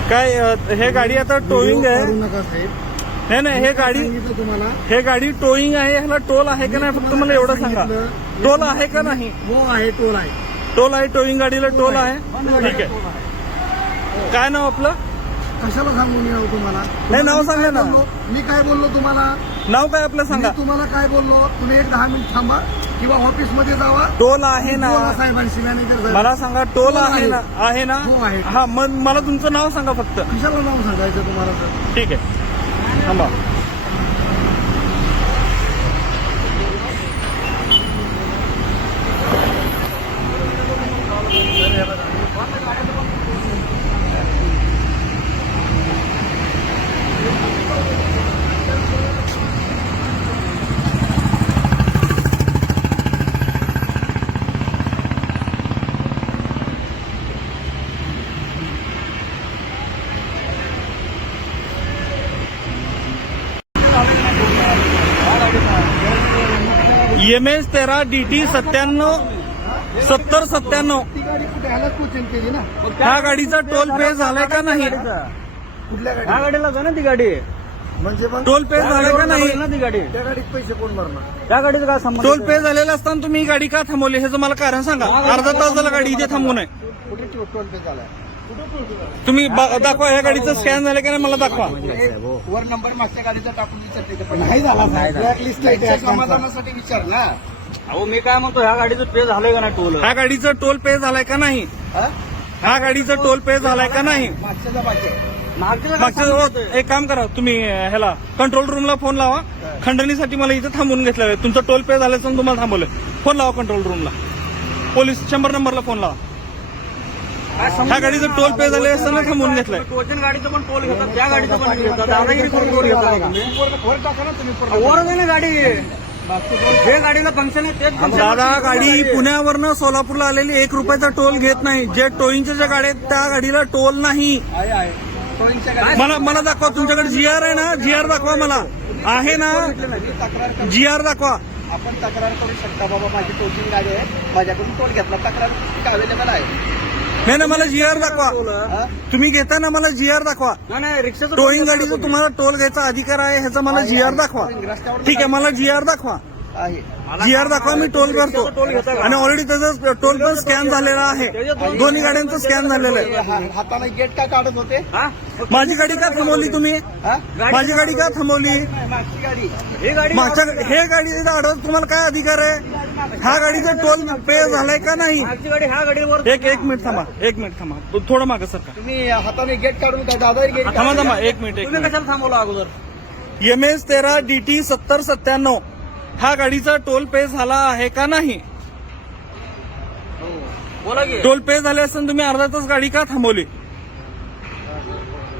काय हे गाडी आता टोईंग आहे. नाही नाही हे गाडी तुम्हाला. हे गाडी टोईंग आहे ह्याला टोल आहे का नाही? फक्त मला एवढं सांगा. टोल आहे का नाही? हो आहे टोल आहे. टोल आहे टोईंग गाडीला टोल आहे. ठीक आहे. काय नाव आपलं? कशाला सांगू मी अहो तुम्हाला? नाही, नाव सांगा ना. मी काय बोललो तुम्हाला? नाव काय आपलं सांगा. तुम्हाला काय बोललो? तुम्ही एक दहा मिनिट थांबा. किंवा ऑफिसमध्ये जावा. टोल आहे ना. बोला साहेबांशी मॅनेजर साहेब. मला सांगा टोल आहे. ना आहे ना? हो, आहे. हा मग मला तुमचं नाव सांगा फक्त. कशाला नाव सांगायचं तुम्हाला सर? ठीक आहे. थांबा. एम एस तेरा डी टी सत्त्याण्णव सत्तर सत्त्याण्णव. ह्या गाडीचा टोल पे झालाय का नाही? कुठल्या ह्या गाडीला जा ना ती गाडी. म्हणजे टोल पे झालाय का नाही? ना ती गाडी. त्या गाडीत पैसे कोण भरणार? त्या गाडीचं काय संबंध टोल पे झालेला असताना तुम्ही ही गाडी का थांबवली? ह्याचं मला कारण सांगा. अर्धा तास झाला गाडी इथे थांबून आहे कुठे टोल पे झाला तुम्ही दाखवा ह्या गाडीचं स्कॅन झालं का नाही मला दाखवा. वर नंबर मागच्या गाडीचा टाकून विचारते नाही झाला समाधानासाठी विचार ना. अहो मी काय म्हणतो ह्या गाडीचं पे झालंय का नाही टोल ह्या गाडीचं टोल पे झालाय का नाही? हा? ह्या गाडीचं टोल पे झालाय का नाही? मागच्याचा बाकी आहे. मागच्या मागच्या हो, एक काम करा तुम्ही ह्याला कंट्रोल रूमला फोन लावा. खंडणीसाठी मला इथे थांबून घेतलं. तुमचं टोल पे झाल्याचं तुम्हाला थांबवलं. फोन लावा कंट्रोल रूमला पोलीस शंभर नंबरला फोन लावा. ह्या गाडीचं टोल पे झाले असताना थांबवून घेतलंय. टोचन गाडीचं पण टोल घेतात त्या गाडीचं पण घेतात. दादागिरी करून टोल घेतात? वर- ना गाडी. जे गाडीला फंक्शन आहे तेच दादा. गाडी पुण्यावरनं सोलापूरला आलेली एक रुपयाचा टोल घेत नाही. जे टोईंगच्या ज्या गाड्या आहेत त्या गाडीला टोल नाही. मला मला दाखवा तुमच्याकडे जी आर आहे ना? जी आर दाखवा मला. आहे ना? जी आर दाखवा. आपण तक्रार करू शकता बाबा माझी टोचिंग गाडी आहे. माझ्याकडून टोल घेतला. तक्रार अवेलेबल आहे. नाही ना मला जी आर दाखवा. हा? तुम्ही घेताना मला जी आर दाखवा. नाही नाही रिक्षाचं टोईंग गाडीचं तुम्हाला टोल घ्यायचा अधिकार आहे ह्याचा मला जी आर दाखवा. ठीक आहे मला जी आर दाखवा. आहे. जी आर दाखवा मी टोल भरतो टोल घेता का? आणि ऑलरेडी त्याचा टोल पण स्कॅन झालेला आहे. दोन्ही गाड्यांचं स्कॅन झालेलं आहे. हा- हाताने गेट का काढत होते? हा? माझी गाडी का थांबवली तुम्ही? माझी गाडी का थांबवली? ही मागच्या हे गाडी अडवत तुम्हाला काय अधिकार आहे? ह्या गाडीचा टोल पे झालाय का नाही? गाडी ह्या गाडीवर एक एक मिनिट थांबा एक मिनिट थांबा. थोडं मागं सर का? तुम्ही हाताने गेट काढून काय दादा गेट थांबा थांबा एक मिनिट एक तुम्ही मिनिट. कशाला थांबवला अगोदर? एम एस तेरा डी टी सत्तर सत्त्याण्णव. हा गाडीचा टोल पे झाला आहे का नाही? बोला की. टोल पे झाले असताना तुम्ही अर्धा तास गाडी का थांबवली?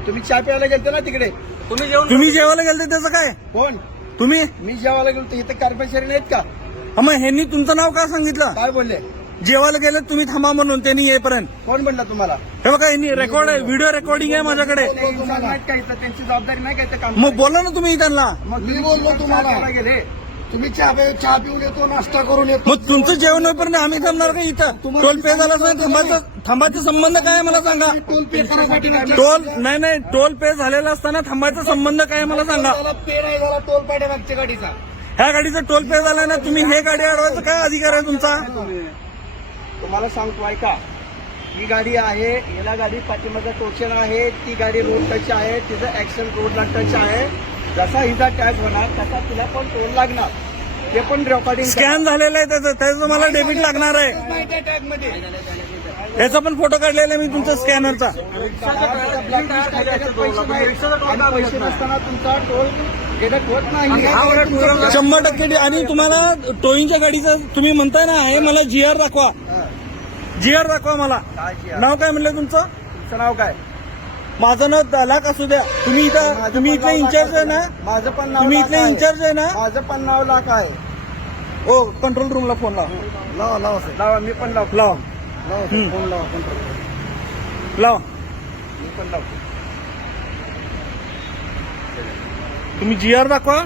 तुम्ही चहा प्यायला गेलते ना तिकडे? तुम्ही जेवण तुम्ही जेवायला गेलते त्याचं काय? कोण? तुम्ही? मी जेवायला गेलो इथे कर्मचारी नाहीत का? हा, मग ह्यांनी तुमचं नाव का सांगितलं? काय बोलले? जेवायला गेले तुम्ही थांबा म्हणून त्यांनी येईपर्यंत. कोण म्हणलं तुम्हाला? हे बघा यांनी रेकॉर्ड आहे व्हिडिओ रेकॉर्डिंग आहे माझ्याकडे. काय तर त्यांची जबाबदारी नाही काय ते काम मग बोला ना तुम्ही त्यांना. मग मी बोललो तुम्हाला. गेले. तुम्ही चहा पे- चहा पिऊन येतो नाश्ता करून येतो. मग तुमचं जेवण होईपर्यंत आम्ही थांबणार का इथं? टोल पे झाला असं थांबायचं थांबायचा संबंध काय आहे मला सांगा. टोल पे नाही. टोल नाही नाही टोल पे झालेला असताना थांबायचा संबंध काय आहे मला सांगा. पे नाही झाला टोल पाड्या मागच्या गाडीचा. ह्या गाडीचा टोल पे झालाय ना तुम्ही हे गाडी अडवायचा काय अधिकार आहे तुमचा? तुम्हाला सांगतो ऐका. ही गाडी आहे याला गाडी पाठीमागं टोचन आहे ती गाडी रोड टच आहे तिचं ऍक्शन रोडला टच आहे. जसा हिचा टॅच होणार तसा तिला पण टोल लागणार. ते पण रेकॉर्डिंग स्कॅन झालेलं आहे त्याचं त्याचं मला डेबिट लागणार आहे. टॅगमध्ये याचा पण फोटो काढलेला आहे मी तुमच्या स्कॅनरचा पैसे नसताना तुमचा टोल शंभर टक्के आणि तुम्हाला टोईंगच्या गाडीचं तुम्ही म्हणताय ना हे मला जी आर दाखवा. जी आर दाखवा मला? नाव काय म्हणलं तुमचं? तुमचं नाव काय? माझं नाव दलाक असू द्या. तुम्ही इथं तुम्ही इथले इन्चार्ज आहे ना? माझं पण नाव तुम्ही इथले. इन्चार्ज आहे ना? माझं पण नाव लाख आहे. हो कंट्रोल रूमला फोन लावा. लावा लावा सर लावा मी पण लावा. लावा. फोन लावा control. लावा. मी पण लावतो. तुम्ही जी आर दाखवा